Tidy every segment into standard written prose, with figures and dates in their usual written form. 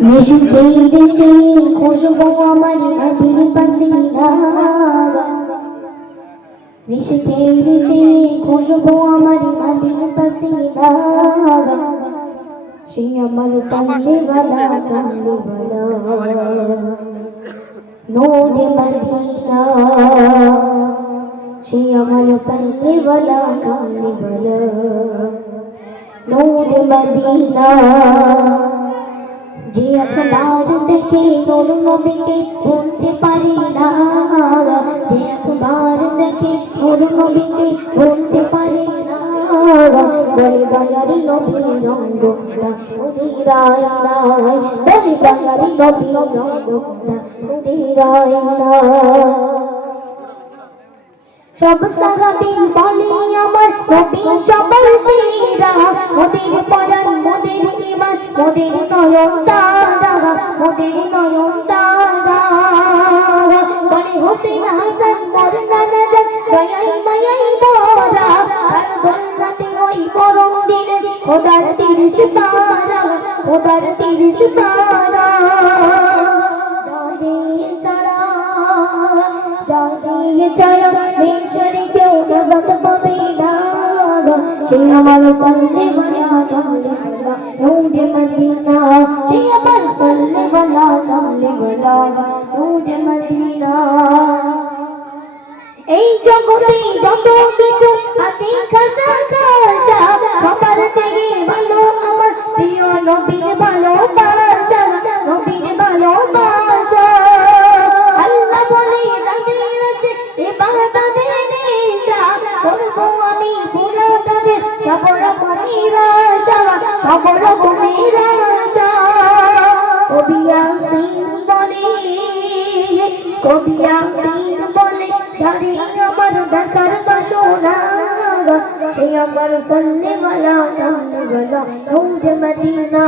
মিশিতে খুশবু আমার নবীর পসিনা মিশিতে খুশবু আমার নবীর পসিনা সে আমার সামনে वाला কামলি वाला নূরে মদিনা সে আমার সামনে वाला কামলি वाला নূরে মদিনা যে একবার দেখে নূর নবীকে ভুলতে পারি না যে একবার দেখে নূর নবীকে ভুলতে পারি না বলে দয়ারি নবী রঙ্গ উড়ি রায় রায় বলে দয়ারি নবী রঙ্গ উড়ি রায় রায় সব সাহাবী বলে আমার নবী সবার সেরা মোদের পরাণ মোদের ঈমান মোদের নয়ন তারা মোদের নয়ন তারা বলে হোসেন হাসান মোর নানা জান দয়াই মায়াই মোরা আর দোলনাতে ওই পরম দিনে খোদার তিরিশ তারা খোদার তিরিশ তারা जाने चढ़ा मेशरी क्यों नजर पवेना she amal salle wala kamle wala nूर Medina she amal salle wala kamle wala nूर मदीना এই জগতে যত কিছু আছে খাসা খাসা সবার চেয়ে ভালো আমার প্রিয় নবীর ভালোবাসা নবীর ভালোবাসা আল্লাহ বলে যাদের আছে ইবাদতের নেশা করব আমি পুরো তাদের সব রকমের আশা সব রকমের আশা কবি ইয়াসিন বলে যারে আমার দেখার বাসনা সে আমার সাল্লে ওয়ালা কামলে ওয়ালা নূর মদিনা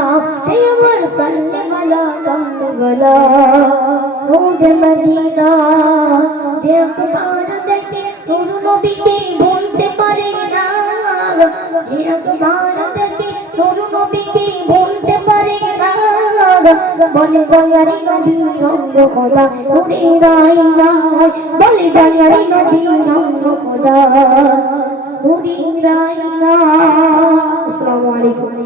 সে আমার সাল্লে ওয়ালা কামলে ওয়ালা নূর মদিনা যে একবার দেখে নূর নবীকে ভুলতে পারে না যে একবার দেখে নূর নবীকে ভুলতে পারে না বলে দয়ারি নবী রঙ্গ খোদা নূরে রায় রায় বলে দয়ারি নবী রঙ্গ খোদা নূরে রায় রায়। আসসালামু আলাইকুম।